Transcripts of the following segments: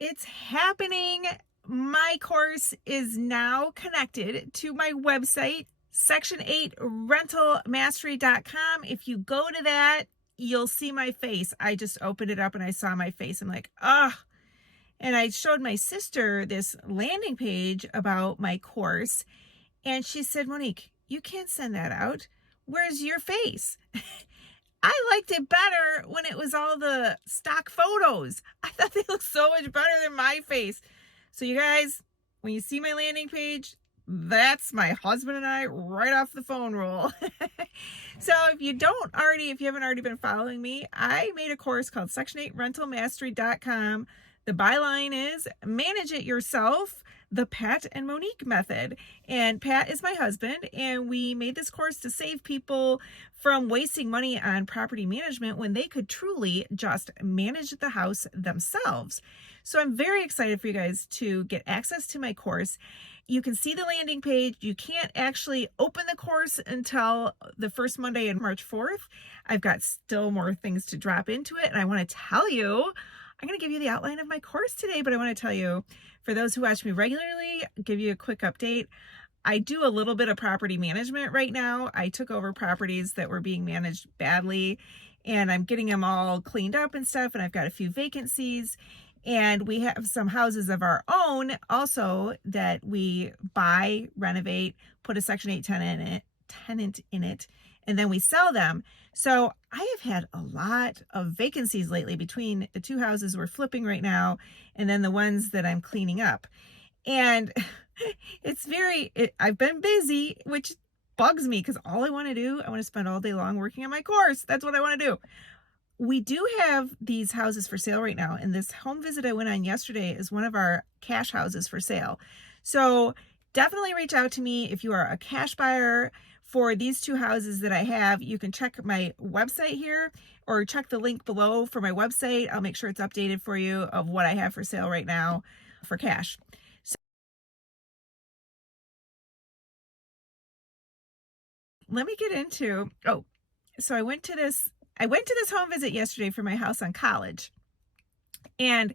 It's happening. My course is now connected to my website, Section 8 rentalmastery.com. If you go to that, you'll see my face. I just opened it up and I saw my face. I'm like, ah. And I showed my sister this landing page about my course. And she said, Monique, you can't send that out. Where's your face? I liked it better when it was all the stock photos. I thought they looked so much better than my face. So you guys, when you see my landing page, that's my husband and I right off the phone roll. So if you haven't already been following me, I made a course called Section 8 rentalmastery.com. The byline is Manage It Yourself, the Pat and Monique Method. And Pat is my husband, and we made this course to save people from wasting money on property management when they could truly just manage the house themselves. So I'm very excited for you guys to get access to my course. You can see the landing page. You can't actually open the course until the first Monday in March 4th. I've got still more things to drop into it, and I want to tell you, I'm going to give you the outline of my course today, but I want to tell you, for those who watch me regularly, give you a quick update. I do a little bit of property management right now. I took over properties that were being managed badly, and I'm getting them all cleaned up and stuff, and I've got a few vacancies. And we have some houses of our own also that we buy, renovate, put a Section 8 tenant in it, and then we sell them. So I have had a lot of vacancies lately between the two houses we're flipping right now and then the ones that I'm cleaning up. And I've been busy, which bugs me because all I want to spend all day long working on my course. That's what I want to do. We do have these houses for sale right now, and this home visit I went on yesterday is one of our cash houses for sale. So definitely reach out to me if you are a cash buyer for these two houses that I have. You can check my website here or check the link below for my website. I'll make sure it's updated for you of what I have for sale right now for cash. So let me get into, so I went to this home visit yesterday for my house on College. And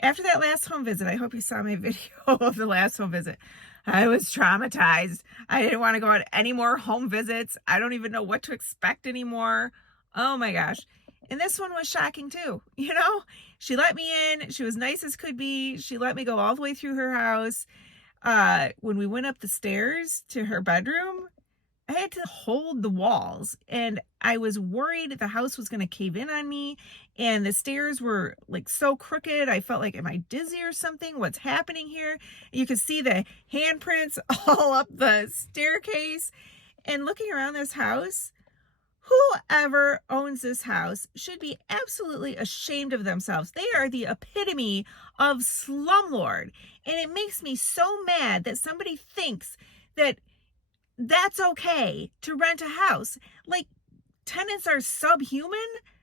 after that last home visit, I hope you saw my video of the last home visit. I was traumatized. I didn't want to go on any more home visits. I don't even know what to expect anymore. Oh my gosh. And this one was shocking too. She let me in. She was nice as could be. She let me go all the way through her house. When we went up the stairs to her bedroom, I had to hold the walls, and I was worried the house was going to cave in on me, and the stairs were like so crooked. I felt like, am I dizzy or something? What's happening here? You could see the handprints all up the staircase. And looking around this house, whoever owns this house should be absolutely ashamed of themselves. They are the epitome of slumlord, and it makes me so mad that somebody thinks that that's okay to rent a house. Like, tenants are subhuman?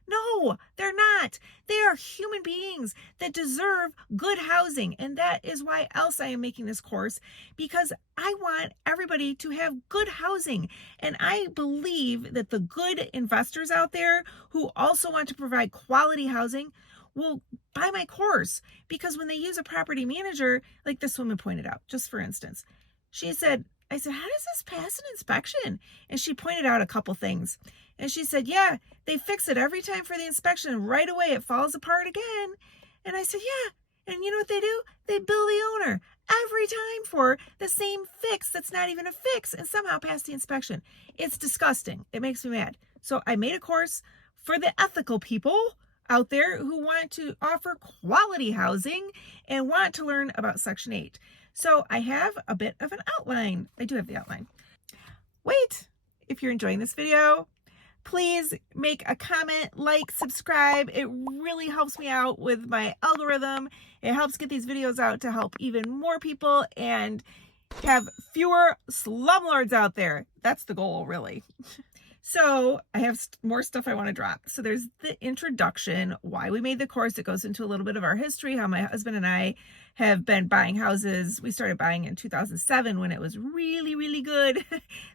No, they're not. They are human beings that deserve good housing. And that is why else I am making this course, because I want everybody to have good housing. And I believe that the good investors out there who also want to provide quality housing will buy my course, because when they use a property manager, like this woman pointed out, just for instance, I said, how does this pass an inspection? And she pointed out a couple things. And she said, yeah, they fix it every time for the inspection, and right away it falls apart again. And I said, yeah. And you know what they do? They bill the owner every time for the same fix that's not even a fix and somehow pass the inspection. It's disgusting. It makes me mad. So I made a course for the ethical people out there who want to offer quality housing and want to learn about Section 8. So I have a bit of an outline. I do have the outline. Wait, if you're enjoying this video, please make a comment, like, subscribe. It really helps me out with my algorithm. It helps get these videos out to help even more people and have fewer slumlords out there. That's the goal, really. So I have more stuff I want to drop. So there's the introduction, why we made the course. It goes into a little bit of our history, how my husband and I have been buying houses. We started buying in 2007 when it was really, really good.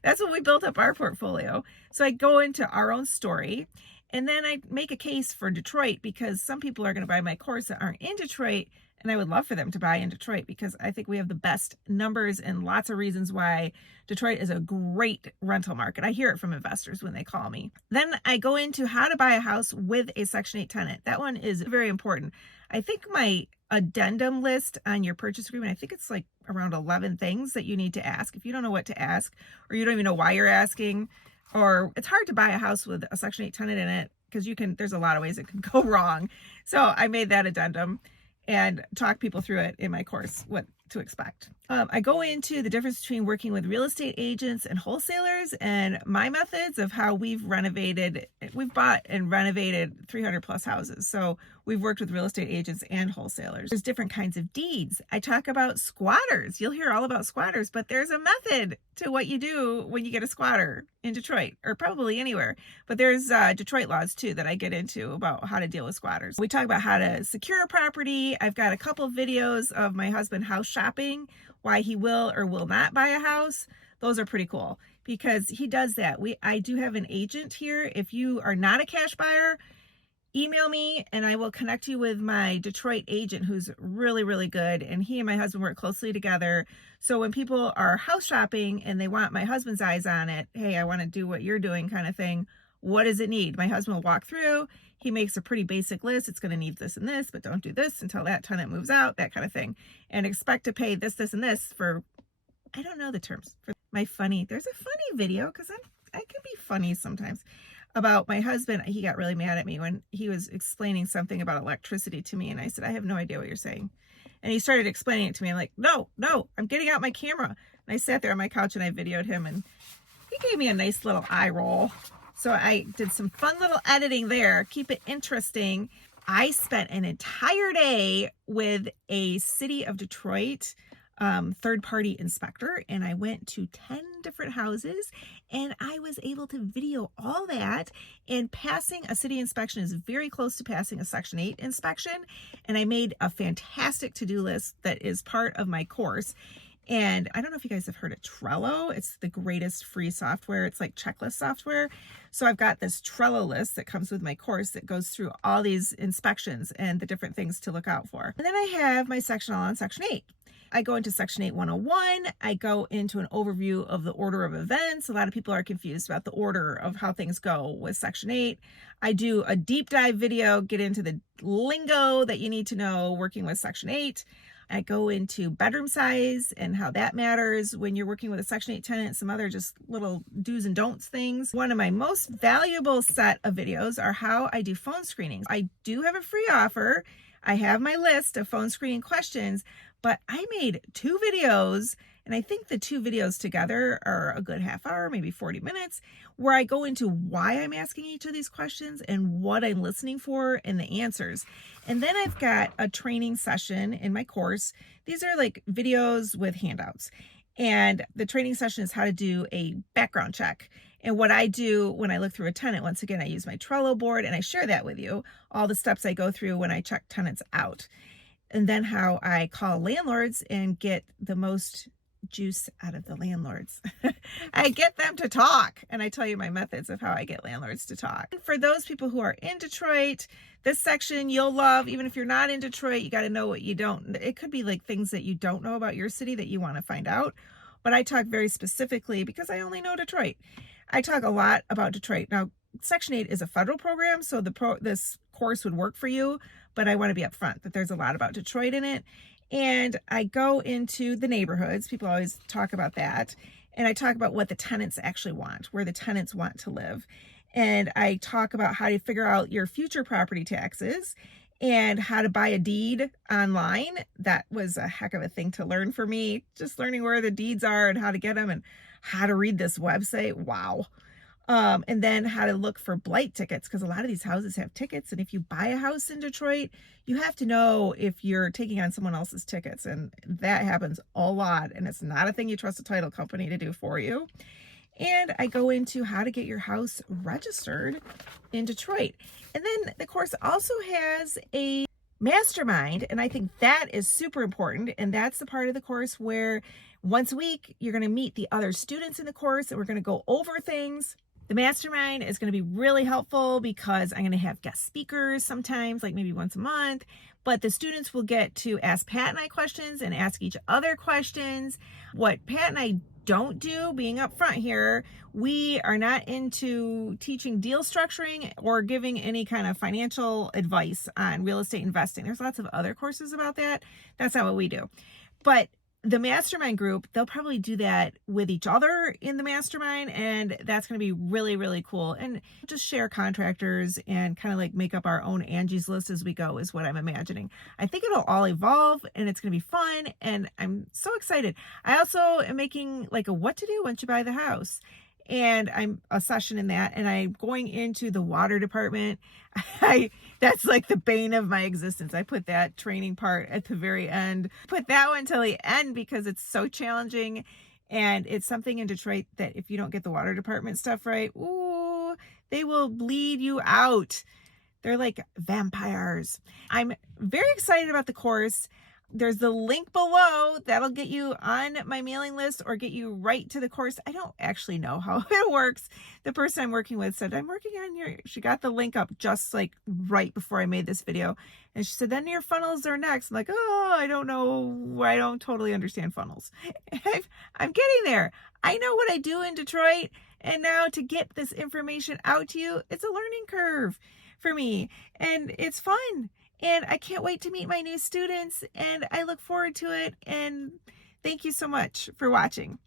That's when we built up our portfolio. So I go into our own story, and then I make a case for Detroit, because some people are going to buy my course that aren't in Detroit, And I would love for them to buy in Detroit because I think we have the best numbers and lots of reasons why Detroit is a great rental market. I hear it from investors when they call me. Then I go into how to buy a house with a Section 8 tenant. That one is very important. I think my addendum list on your purchase agreement, I think it's like around 11 things that you need to ask. If you don't know what to ask, or you don't even know why you're asking, or it's hard to buy a house with a Section 8 tenant in it because there's a lot of ways it can go wrong. So I made that addendum and talk people through it in my course, what to expect. I go into the difference between working with real estate agents and wholesalers and my methods of how we've bought and renovated 300 plus houses. So we've worked with real estate agents and wholesalers. There's different kinds of deeds. I talk about squatters. You'll hear all about squatters, but there's a method to what you do when you get a squatter in Detroit, or probably anywhere. But there's Detroit laws too that I get into about how to deal with squatters. We talk about how to secure a property. I've got a couple of videos of my husband house shopping, why he will or will not buy a house. Those are pretty cool because he does that. I do have an agent here. If you are not a cash buyer, email me and I will connect you with my Detroit agent who's really, really good. And he and my husband work closely together. So when people are house shopping and they want my husband's eyes on it, hey, I want to do what you're doing kind of thing. What does it need? My husband will walk through. He makes a pretty basic list. It's going to need this and this, but don't do this until that tenant moves out, that kind of thing. And expect to pay this, this, and this for, I don't know the terms. There's a funny video because I can be funny sometimes about my husband. He got really mad at me when he was explaining something about electricity to me. And I said, I have no idea what you're saying. And he started explaining it to me. I'm like, no, I'm getting out my camera. And I sat there on my couch and I videoed him and he gave me a nice little eye roll. So I did some fun little editing there, keep it interesting. I spent an entire day with a City of Detroit third-party inspector, and I went to 10 different houses, and I was able to video all that. And passing a city inspection is very close to passing a Section 8 inspection, and I made a fantastic to-do list that is part of my course. And I don't know if you guys have heard of Trello. It's the greatest free software. It's like checklist software. So I've got this Trello list that comes with my course that goes through all these inspections and the different things to look out for. And then I have my section all on Section 8. I go into Section 8 101. I go into an overview of the order of events. A lot of people are confused about the order of how things go with Section 8. I do a deep dive video, get into the lingo that you need to know working with Section 8. I go into bedroom size and how that matters when you're working with a Section 8 tenant, some other just little do's and don'ts things. One of my most valuable set of videos are how I do phone screenings. I do have a free offer. I have my list of phone screening questions, but I made 2 videos, and I think the 2 videos together are a good half hour, maybe 40 minutes, where I go into why I'm asking each of these questions and what I'm listening for and the answers. And then I've got a training session in my course. These are like videos with handouts. And the training session is how to do a background check. And what I do when I look through a tenant, once again, I use my Trello board and I share that with you, all the steps I go through when I check tenants out. And then how I call landlords and get the most juice out of the landlords. I get them to talk, and I tell you my methods of how I get landlords to talk. For those people who are in Detroit, this section you'll love. Even if you're not in Detroit, you got to know what you don't. It could be like things that you don't know about your city that you want to find out. But I talk very specifically because I only know Detroit. I talk a lot about Detroit. Now, Section 8 is a federal program, so this course would work for you, but I want to be upfront that there's a lot about Detroit in it. And I go into the neighborhoods. People always talk about that. And I talk about what the tenants actually want, where the tenants want to live. And I talk about how to figure out your future property taxes and how to buy a deed online. That was a heck of a thing to learn for me, just learning where the deeds are and how to get them and how to read this website. Wow. And then how to look for blight tickets, because a lot of these houses have tickets. And if you buy a house in Detroit, you have to know if you're taking on someone else's tickets. And that happens a lot. And it's not a thing you trust a title company to do for you. And I go into how to get your house registered in Detroit. And then the course also has a mastermind. And I think that is super important. And that's the part of the course where once a week, you're going to meet the other students in the course and we're going to go over things. The mastermind is going to be really helpful because I'm going to have guest speakers sometimes, like maybe once a month, but the students will get to ask Pat and I questions and ask each other questions. What Pat and I don't do, being up front here, we are not into teaching deal structuring or giving any kind of financial advice on real estate investing. There's lots of other courses about that. That's not what we do. But the mastermind group, they'll probably do that with each other in the mastermind, and that's going to be really, really cool. And just share contractors and kind of like make up our own Angie's List as we go is what I'm imagining. I think it'll all evolve and it's going to be fun, and I'm so excited. I also am making like a what to do once you buy the house, and I'm a session in that, and I'm going into the water department. That's like the bane of my existence. I put that training part at the very end. Put that one till the end because it's so challenging, and it's something in Detroit that if you don't get the water department stuff right, ooh, they will bleed you out. They're like vampires. I'm very excited about the course. There's the link below that'll get you on my mailing list or get you right to the course. I don't actually know how it works. The person I'm working with said, I'm working on your, she got the link up just like right before I made this video. And she said, then your funnels are next. I'm like, oh, I don't know. I don't totally understand funnels. I'm getting there. I know what I do in Detroit. And now to get this information out to you, it's a learning curve for me. And it's fun. And I can't wait to meet my new students, and I look forward to it. And thank you so much for watching.